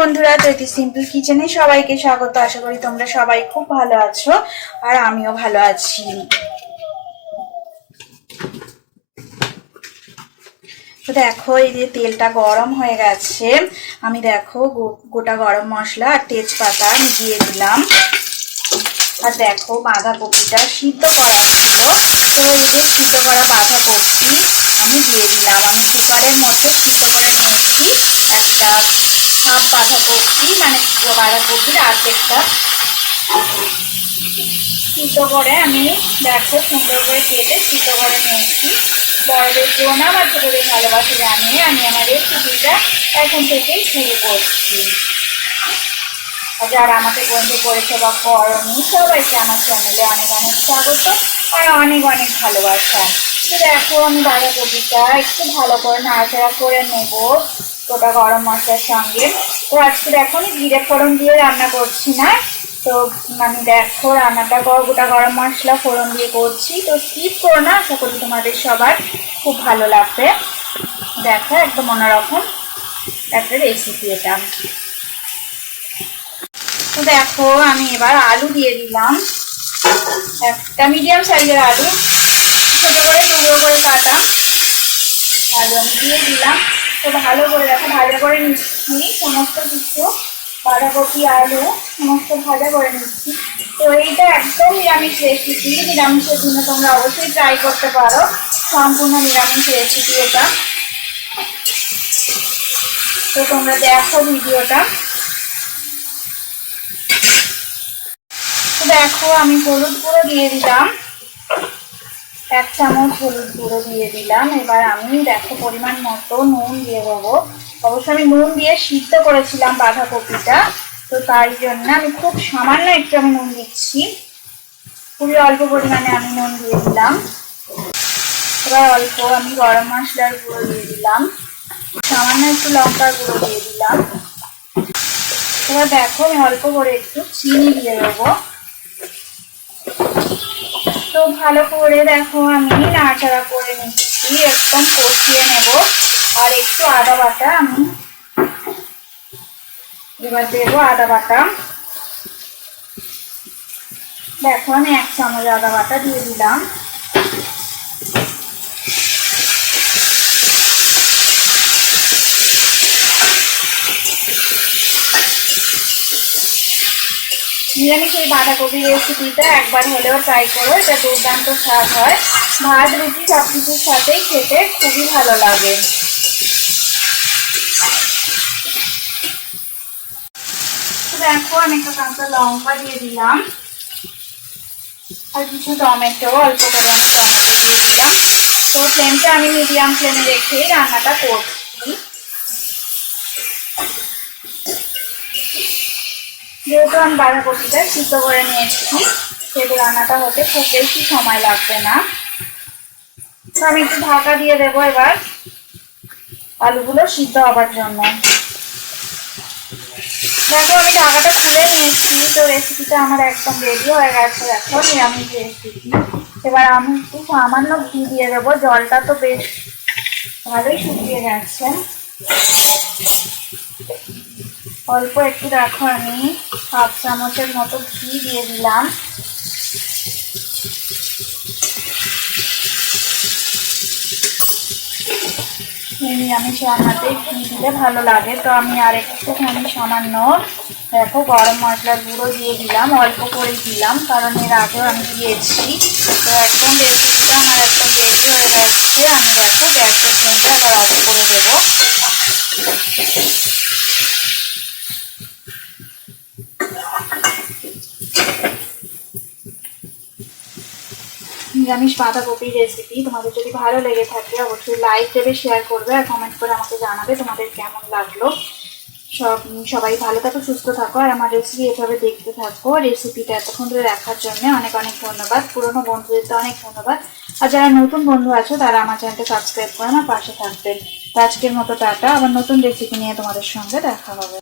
বন্ধুরা, তৈতি সিম্পল কিচেনে সবাইকে স্বাগত। আশা করি তোমরা সবাই খুব ভালো আছো আর আমিও ভালো আছি। তো দেখো, এই যে তেলটা গরম হয়ে গেছে, আমি দেখো গোটা গরম মশলা আর তেজপাতা আমি দিয়ে দিলাম। আর দেখো, বাঁধাকপিটা সিদ্ধ করা ছিল, তো এই যে সিদ্ধ করা বাঁধাকপি আমি দিয়ে দিলাম। আমি কুকারের মধ্যে সিদ্ধ করে নিয়েছি একটা হাফ বাঁধাকপি, মানে বাঁধাকপির অর্ধেকটা সিদ্ধ করে আমি দেখো সুন্দর করে কেটে সিদ্ধ করে নিয়েছি। বড়দের জন্য আমার ছোটদের ভালোবাসা জানিয়ে আমি আমার রেসিপিটা এখন থেকেই শুরু করছি। যারা আমাকে বন্ধু করেছে বা করনি, সবাইকে আমার চ্যানেলে অনেক অনেক স্বাগত আর অনেক অনেক ভালোবাসা। তো দেখো, আমি বাঁধাকপিটা একটু ভালো করে নাড়াচাড়া করে নেব গোটা গরম মশলার সঙ্গে। তো আজকে দেখো আমি জিরে ফোড়ন দিয়ে রান্না করছি না, তো আমি দেখো রান্নাটা গোটা গরম মশলা ফোড়ন দিয়ে করছি। তো স্কিপ করো না, আশা করি তোমাদের সবার খুব ভালো লাগবে। দেখো, একদম অন্যরকম একটা রেসিপি এটা। তো দেখো, আমি এবার আলু দিয়ে দিলাম, একটা মিডিয়াম সাইজের আলু, ছোট করে টুকরো করে কাটা আলু আমি দিয়ে দিলাম। তো ভালো করে দেখো ভাজা করে নিচ্ছি সমস্ত কিছু, বাঁধাকপি আলু সমস্ত ভাজা করে নিচ্ছি। তো এইটা একদম নিরামিষ রেসিপি, নিরামিষের জন্য তোমরা অবশ্যই ট্রাই করতে পারো, সম্পূর্ণ নিরামিষ রেসিপি এটা। তো তোমরা দেখো ভিডিওটা। দেখো, আমি হলুদ গুঁড়ো দিয়ে দিলাম, 1 চামচ হলুদ গুঁড়ো দিয়ে দিলাম। এবার আমি দেখো পরিমাণ মতো নুন দিয়ে দেবো। অবশ্য আমি নুন দিয়ে সিদ্ধ করেছিলাম বাঁধাকপিটা, তো তাই জন্য আমি খুব সামান্য একটু আমি নুন দিচ্ছি, খুবই অল্প পরিমাণে আমি নুন দিয়ে দিলাম। এবার অল্প আমি গরম মশলার গুঁড়ো দিয়ে দিলাম, সামান্য একটু লঙ্কার গুঁড়ো দিয়ে দিলাম। এবার দেখো আমি অল্প করে একটু চিনি দিয়ে দেবো। তো ভালো করে দেখো আমি নাড়াচাড়া করে নিচ্ছি, একদম কষিয়ে নেব। আর একটু আদা বাটা আমি এবার দেবো, আদা বাটা দেখো আমি 1 চামচ আদা বাটা দিয়ে দিলাম। নিরামিষ এই বাঁধাকপির রেসিপিটা একবার হলেও ট্রাই করো, এটা দুর্দান্ত স্বাদ হয়, ভাত রুটি সব কিছুর সাথেই খেতে খুবই ভালো লাগে। দেখো আমি একটা কাঁচা লঙ্কা দিয়ে দিলাম আর কিছু টমেটো, অল্প করে আমি টমেটো দিয়ে দিলাম। তো ফ্লেমটা আমি মিডিয়াম ফ্লেমে রেখেই রান্নাটা করছি। যেহেতু আমি বাঁধাকপিটা সিদ্ধ করে নিয়েছি, সেহেতু রান্নাটা হতে খুব বেশি সময় লাগবে না। তো আমি একটু ঢাকা দিয়ে দেবো এবার আলুগুলো সিদ্ধ হবার জন্য। দেখো আমি ঢাকাটা খুলে নিয়েছি, তো রেসিপিটা আমার একদম রেডি হয়ে গেছে। দেখো নিরামিষ রেসিপি। এবার আমি একটু সামান্য ঘি দিয়ে দেবো, জলটা তো বেশ ভালোই শুকিয়ে গেছে। অল্প একটু দেখো আমি 1/2 চামচের মতো ঘি দিয়ে দিলাম। নিরামিষ রান্নাতে ঘি দিলে ভালো লাগে, তো আমি আর একটুখানি সামান্য দেখো গরম মশলার গুঁড়ো দিয়ে দিলাম, অল্প করে দিলাম কারণ এর আগেও আমি দিয়েছি। তো একদম রেসিপিটা আমার একদম রেডি হয়ে গেছে। আমি দেখো গ্যাসের ফ্লেমটা আবার অফ করে দেবো। নিরামিষ বাঁধাকপির রেসিপি তোমাদের যদি ভালো লেগে থাকে অবশ্যই লাইক দেবে, শেয়ার করবে আর কমেন্ট করে আমাকে জানাবে তোমাদের কেমন লাগলো। সবাই ভালো থাকো, সুস্থ থাকো আর আমার রেসিপি এভাবে দেখতে থাকো। রেসিপিটা এতক্ষণ ধরে দেখার জন্য অনেক অনেক ধন্যবাদ। পুরনো বন্ধুদের তো অনেক ধন্যবাদ, আর যারা নতুন বন্ধু আছো তারা আমার চ্যানেলটা সাবস্ক্রাইব করে আমার পাশে থাকবেন। তো আজকের মতো টাটা, আবার নতুন রেসিপি নিয়ে তোমাদের সঙ্গে দেখা হবে।